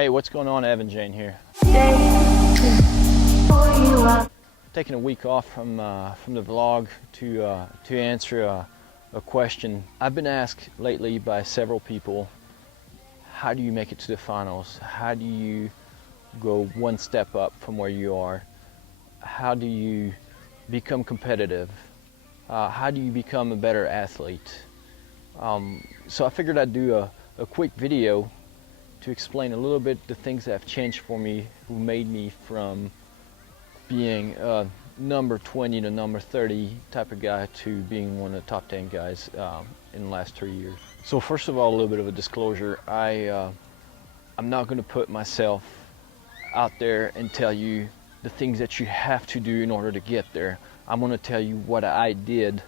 Hey, what's going on? Yvan, Jayne here. Taking a week off from the vlog to answer a question. I've been asked lately by several people, how do you make it to the finals? How do you go one step up from where you are? How do you become competitive? How do you become a better athlete? So I figured I'd do a quick video to explain a little bit the things that have changed for me, who made me from being number 20 to number 30 type of guy to being one of the top 10 guys in the last 3 years. So first of all, a little bit of a disclosure. I'm not going to put myself out there and tell you the things that you have to do in order to get there. I'm going to tell you what I did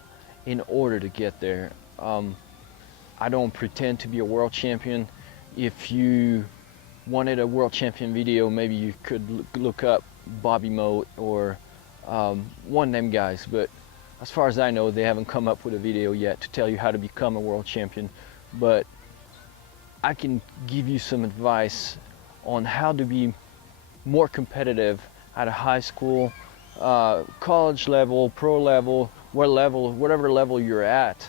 in order to get there. I don't pretend to be a world champion. If you wanted a world champion video, maybe you could look up Bobby Moe or one of them guys, but as far as I know, they haven't come up with a video yet to tell you how to become a world champion. But I can give you some advice on how to be more competitive at a high school, college level, pro level, whatever level you're at.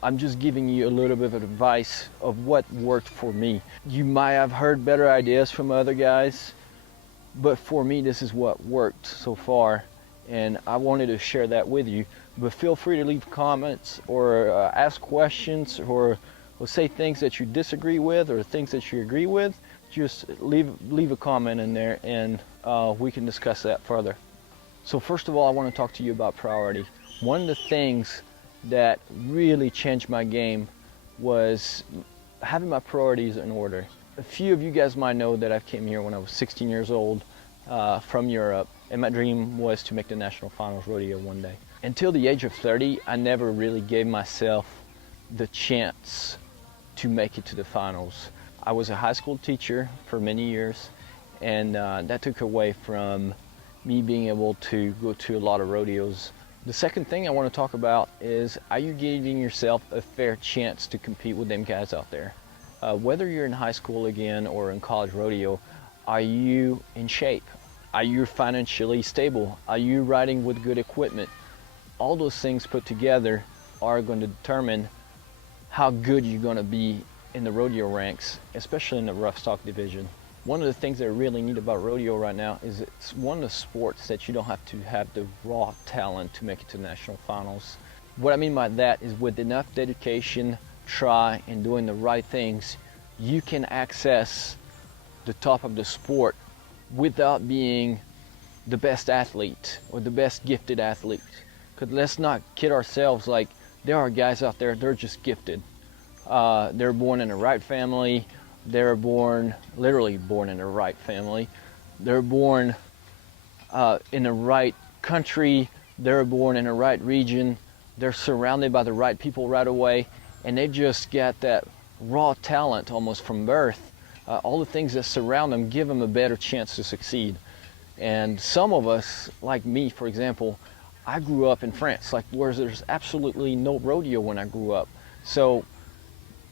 I'm just giving you a little bit of advice of what worked for me. You might have heard better ideas from other guys, but for me, this is what worked so far, and I wanted to share that with you. But feel free to leave comments or ask questions or say things that you disagree with or things that you agree with. Just leave a comment in there, and we can discuss that further. So first of all, I want to talk to you about priority. One of the things that really changed my game was having my priorities in order. A few of you guys might know that I came here when I was 16 years old from Europe, and my dream was to make the national finals rodeo one day. Until the age of 30, I never really gave myself the chance to make it to the finals. I was a high school teacher for many years, and that took away from me being able to go to a lot of rodeos. The second thing I want to talk about is, are you giving yourself a fair chance to compete with them guys out there? Whether you're in high school again or in college rodeo, are you in shape? Are you financially stable? Are you riding with good equipment? All those things put together are going to determine how good you're going to be in the rodeo ranks, especially in the roughstock division. One of the things that I really neat about rodeo right now is it's one of the sports that you don't have to have the raw talent to make it to national finals. What I mean by that is, with enough dedication, try, and doing the right things, you can access the top of the sport without being the best athlete or the best gifted athlete. Because let's not kid ourselves, like, there are guys out there, they're just gifted. They're born in the right family. They're literally born in the right family. They're born in the right country. They're born in the right region. They're surrounded by the right people right away, and they just get that raw talent almost from birth. All the things that surround them give them a better chance to succeed. And some of us, like me, for example, I grew up in France, like, where there's absolutely no rodeo when I grew up. So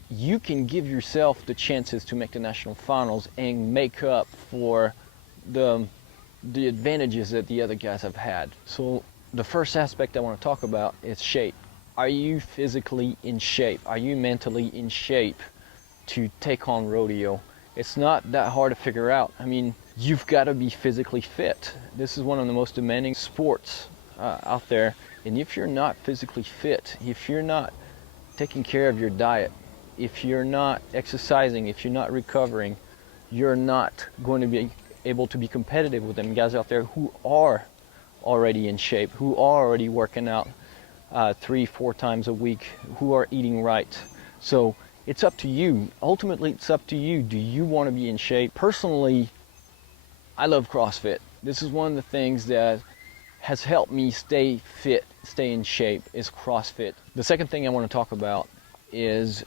you can give yourself the chances to make the national finals and make up for the advantages that the other guys have had. So the first aspect I want to talk about is shape. Are you physically in shape? Are you mentally in shape to take on rodeo? It's not that hard to figure out. I mean, you've got to be physically fit. This is one of the most demanding sports out there. And if you're not physically fit, if you're not taking care of your diet, if you're not exercising, if you're not recovering, you're not going to be able to be competitive with them guys out there who are already in shape, who are already working out 3-4 times a week, who are eating right. So it's up to you. Ultimately, it's up to you. Do you want to be in shape? Personally, I love CrossFit. This is one of the things that has helped me stay fit, stay in shape, is CrossFit. The second thing I want to talk about is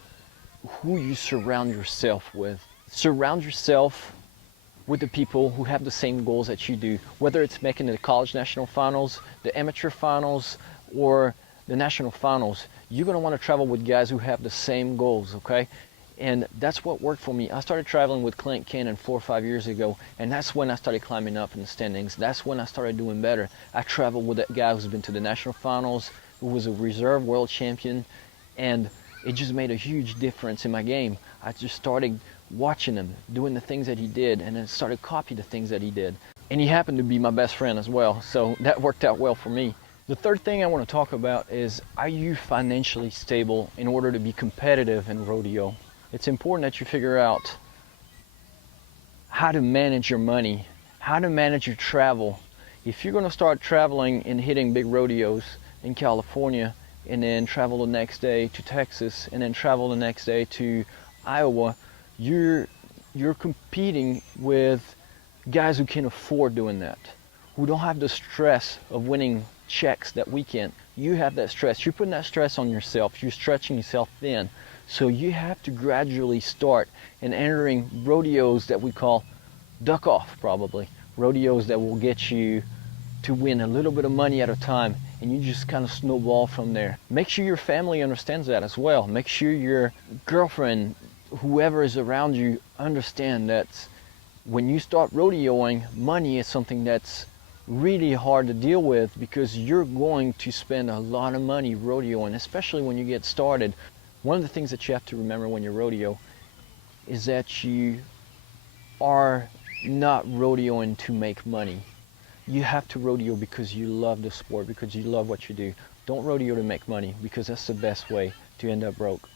who you surround yourself with. Surround yourself with the people who have the same goals that you do, whether it's making the college national finals, the amateur finals, or the national finals. You're going to want to travel with guys who have the same goals, okay? And that's what worked for me. I started traveling with Clint Cannon 4 or 5 years ago, and that's when I started climbing up in the standings. That's when I started doing better. I traveled with a guy who's been to the national finals, who was a reserve world champion, and it just made a huge difference in my game. I just started watching him, doing the things that he did, and then started copying the things that he did. And he happened to be my best friend as well, so that worked out well for me. The third thing I want to talk about is, are you financially stable in order to be competitive in rodeo? It's important that you figure out how to manage your money, how to manage your travel. If you're going to start traveling and hitting big rodeos in California, and then travel the next day to Texas, and then travel the next day to Iowa, you're competing with guys who can afford doing that, who don't have the stress of winning checks that weekend. You have that stress. You're putting that stress on yourself. You're stretching yourself thin. So you have to gradually start and entering rodeos that we call duck off, probably. Rodeos that will get you to win a little bit of money at a time, and you just kind of snowball from there. Make sure your family understands that as well. Make sure your girlfriend, whoever is around you, understand that when you start rodeoing, money is something that's really hard to deal with, because you're going to spend a lot of money rodeoing, especially when you get started. One of the things that you have to remember when you rodeo is that you are not rodeoing to make money. You have to rodeo because you love the sport, because you love what you do. Don't rodeo to make money, because that's the best way to end up broke.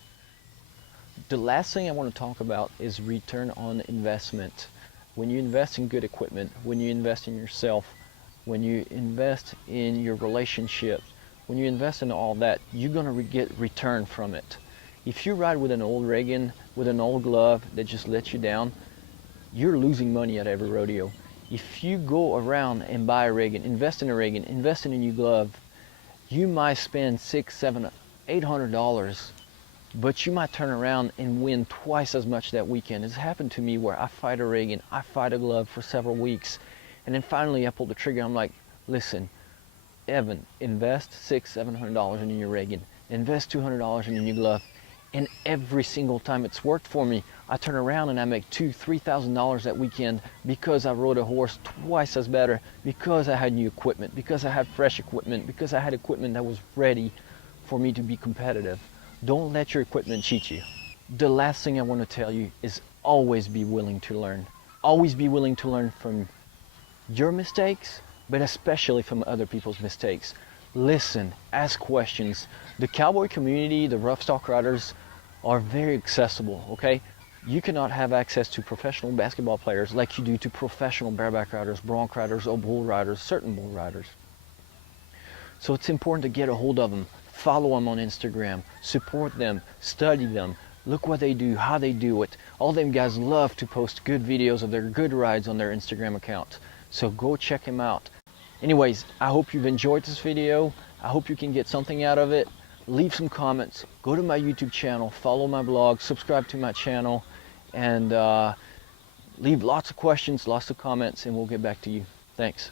The last thing I want to talk about is return on investment. When you invest in good equipment, when you invest in yourself, when you invest in your relationships, when you invest in all that, you're going to get return from it. If you ride with an old Reagan, with an old glove that just lets you down, you're losing money at every rodeo. If you go around and buy a Reagan, invest in a Reagan, invest in a new glove, you might spend $600, $700, $800, but you might turn around and win twice as much that weekend. It's happened to me where I fight a Reagan, I fight a glove for several weeks, and then finally I pull the trigger. I'm like, listen, Evan, invest $600, $700 in your Reagan, invest $200 in your new glove, and every single time it's worked for me. I turn around and I make $2,000, $3,000 that weekend, because I rode a horse twice as better, because I had new equipment, because I had fresh equipment, because I had equipment that was ready for me to be competitive. Don't let your equipment cheat you. The last thing I want to tell you is, always be willing to learn. Always be willing to learn from your mistakes, but especially from other people's mistakes. Listen, ask questions. The cowboy community, the roughstock riders, are very accessible, okay? You cannot have access to professional basketball players like you do to professional bareback riders, bronc riders, or bull riders, certain bull riders. So it's important to get a hold of them, follow them on Instagram, support them, study them, look what they do, how they do it. All them guys love to post good videos of their good rides on their Instagram account. So go check them out. Anyways, I hope you've enjoyed this video. I hope you can get something out of it. Leave some comments, go to my YouTube channel, follow my blog, subscribe to my channel, and leave lots of questions, lots of comments, and we'll get back to you. Thanks.